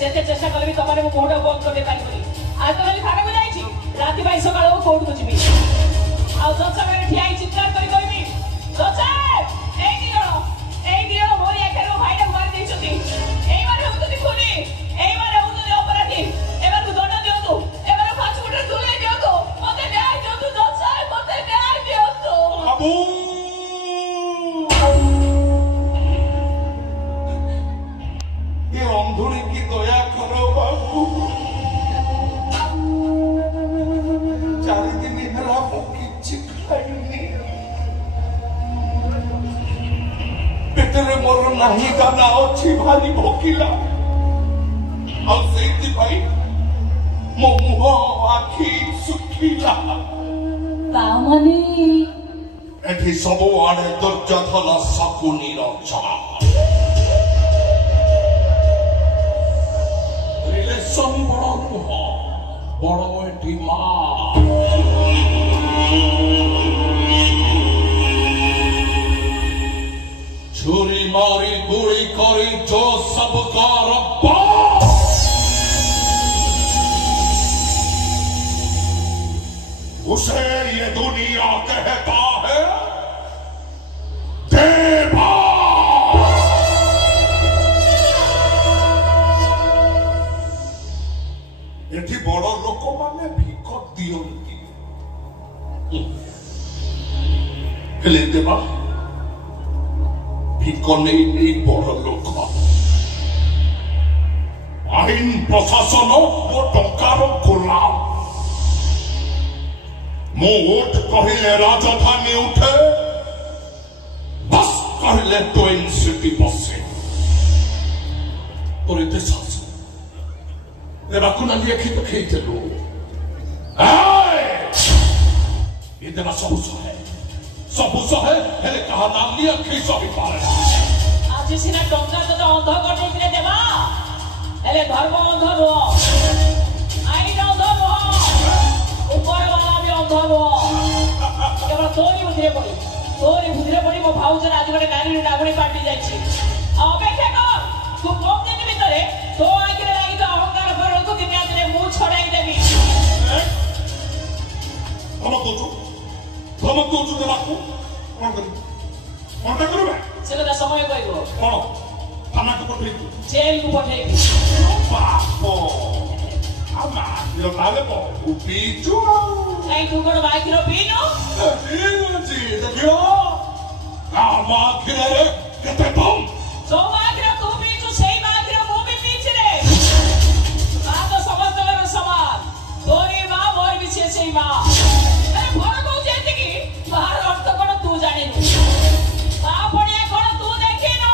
जेते चेष्टा कले भी तमारे मो मुहटा बंद करते पारिबनी आज तो खाली थाना को जाईची राती भाई सकाळ को कोर्ट को जिबी आ जज साहेब ठियाई चित्कार करी कहबी जज साहेब एई दियो मोरी एकेरो भाईटा मार देइछती एई मारे होतुती खुनी एई मारे होतुती अपराधी एबार को दंड दियतु एबार 5 फुट तुले दियतु मते न्याय दियतु जज साहेब मते न्याय दियतु बाबू ये अंधुरी की दया करो बाबू 4 दिन हेरा मु किछि खाइनी पेटरे मोर नाही गाना अछि भारी भोकिला और सेति भाई मो मुह आखि सुखिला तामनी एठी सब आड़े दुर्योधन शकुनी रचा रिलेशन बड़ नुह बड़ एठी मां छुरी मारी गुड़ी करी जो सबका रब्बा उसे ये दुनिया कहता है देवा एठी बड़ लोक माने भिक दियंती हेले देवा भिक नहीं बड़ लोक आईन प्रशासन और टंकार गुलाम मो ओट कहले राजधानी उठे बस कहले ट्वेन सिटी बसे और इतने सास देवा कुना लिखित खेतलु ये देवा सब सहे हेले कहा नाम लिया खी सही पारे आज सिना टंका तो अंध करते देवा हेले धर्म अंध रो आईन अंध रो ऊपर वाला भी अंध रो केवल तोरी बुद्धिरे पड़ी मो भाउजर आज गोटे नारी डागुणी पार्टी जाइछि अपेक्षा कर तू कम दिन भितरे तो आखिरे लागि तो अहंकार पर को दिन आदि मु छड़ाई देबी धमक दोचु देवाकू कोन करबे से कदा समय कहबो कोन थाना को पठेई जेल को पठेई बापो आमा यो ताले को उपीचु आई तू कोन बाकिरो पीनो जी देखियो आमा खिरे केते बम जो बाकिरो तू पीचु सेई बाकिरो मु भी पीछ रे बात समस्त कर समान तोरी मां मोर भी छे सेई मां अरे फरक हो जेते की बाहर अर्थ कोन तू जानिनु आपणे कोन तू देखिनु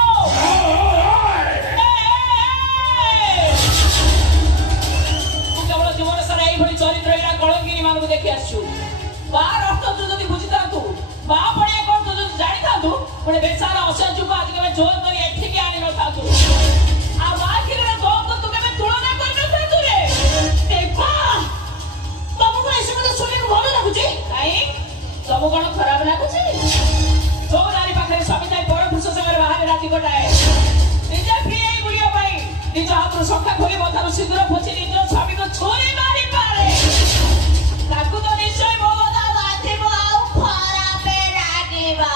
तू केवल जीवन सारा एई भली चरित्र एरा कलंकिनी मान को देखि आछु बाहर अर्थ तू जदी बुझिता तू बापणे कोन तू जदी जानि था तू पुणे बेचारा असंजु को आज के जोर करी एठी के आनी न था तू आ बाकी रे दो तो तू के तुलना कर न था तू रे ए बा तमको ऐसे मत सुने को भलो लागु छी काई सब कोन खराब लागु छी जो नारी पाखरे स्वामी ताई बड़ पुरुष संगे बाहर राती कटाए निजे फ्री आई गुड़िया पाई निज हाथ सखा खोली मथारो सिंदूर पोछि निज स्वामी को छोरी मारी पारे ताकू तो निश्चय मोगदा बाथिबो आउ खराबे लागिबा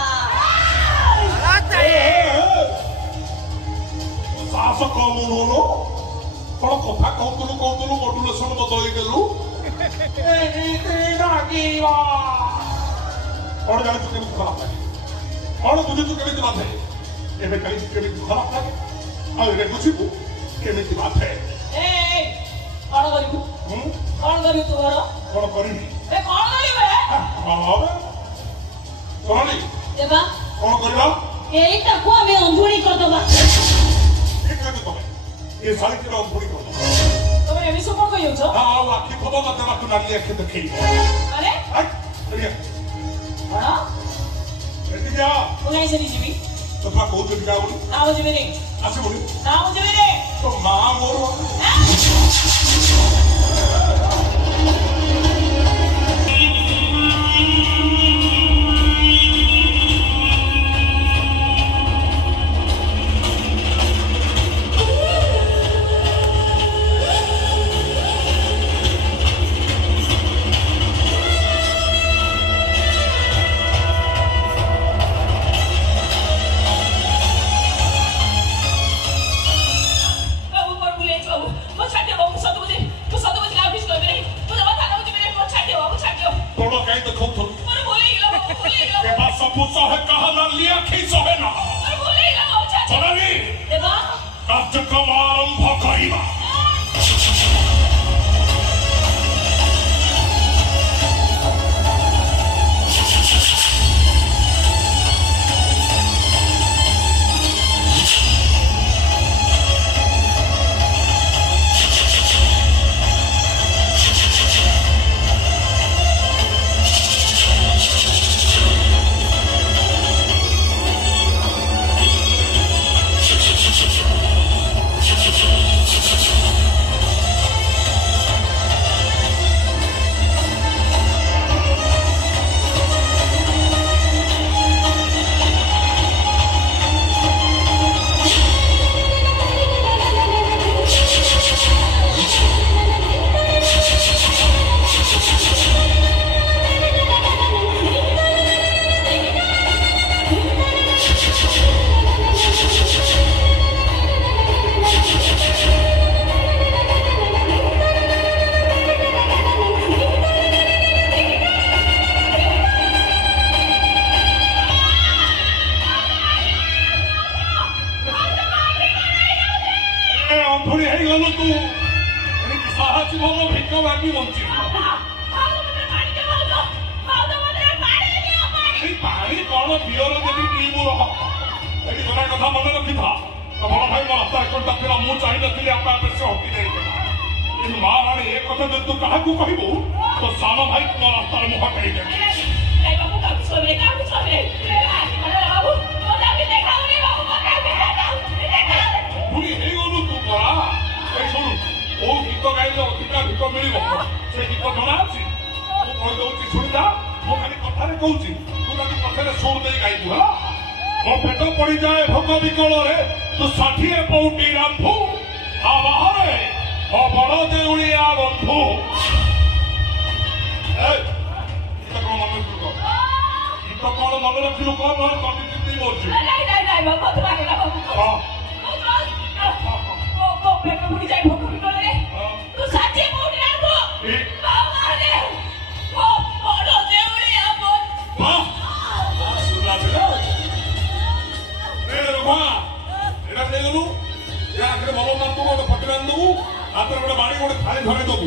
सास कम होलो कोन कथा कहतुलु मॉड्यूलेशन बदली देलु ए रागीवा और जाने तू केमिति खराब लागे और बुझी तू केमिति बात है एबे कहीं केमिति खराब लागे और रे बुझिबु केमिति बात है ए कोन करिबु कोन करिबु तू घर कोन करिबि ए कोन करिबे हां सोनाली देबा कोन करिबा एटा को हम अंधुरी कर दबा ठीक है तो ये सारी के अंधुरी कर दबा तोरे एबे सो कोन कहियो छ हां आखि खबर मत देबा तू नाली आखि देखि अरे अरे हां एति जा तू नहीं से जीवी तो का कहू जि जाऊ ना हो जीवी रे आसे बोली ना हो जीवी रे तो मां मोर ତୁ ସାହାଯ୍ୟ ଭଲ ଭିକ ମାଗି ବଞ୍ଚି ପାଣି କଣ ପିଓର ଯଦି ପିଇବୁ ରହ ଏଠି ଗୋଟା କଥା ମନେ ରଖିଥା ତ ବଡ ଭାଇ ମୋ ରାସ୍ତା ଏକଟା ଥିଲା ମୁଁ ଚାହିଁନଥିଲି ଆପେ ଆପେ ସେ ହଟି ଯାଇଥିଲା କିନ୍ତୁ ମା ରାଣୀ ଏ କଥା ଯଦି ତୁ କାହାକୁ କହିବୁ ତ ସାନ ଭାଇ ମୋ ରାସ୍ତାରେ ମୁଁ ହଟେଇଦେବି ପୁଣି ହେଇଗଲୁ ତୁ ପରା ଏଇ ଶୁଣୁ କୋଉ ଗୀତ ଗାଇଲେ ଅଧିକା ଭିକ ମିଳିବ ସେ ଗୀତ ଜଣା ଅଛି ମୁଁ କହିଦଉଛି ଶୁଣିଲା ମୁଁ ଖାଲି କଥାରେ କହୁଛି ତୁ ଯଦି ପଛରେ ସୁର ଦେଇ ଗାଇବୁ ହେଲା ମୋ ପେଟ ପଡିଯାଏ ଭୋକ ବିକଳରେ ତୁ 60 ପଉଟି ରାନ୍ଧୁ ଆ ବାହାରେ ମୋ ବଡ ଦେଉଳିଆ ବନ୍ଧୁ ଗୀତ କଣ ମନେ ରଖିଲୁ ଗୀତ କଣ ମନେ ରଖିଲୁ କଣ ମୋର କଟି ଚିଠି କରୁଛୁ ଭଲ ନା ତୁ ଗୋଟେ ପଟି ବାନ୍ଧି ଦବୁ ହାତରେ ଗୋଟେ ବାଡି ଗୋଟେ ଥାଳି ଧରେଇ ଦବୁ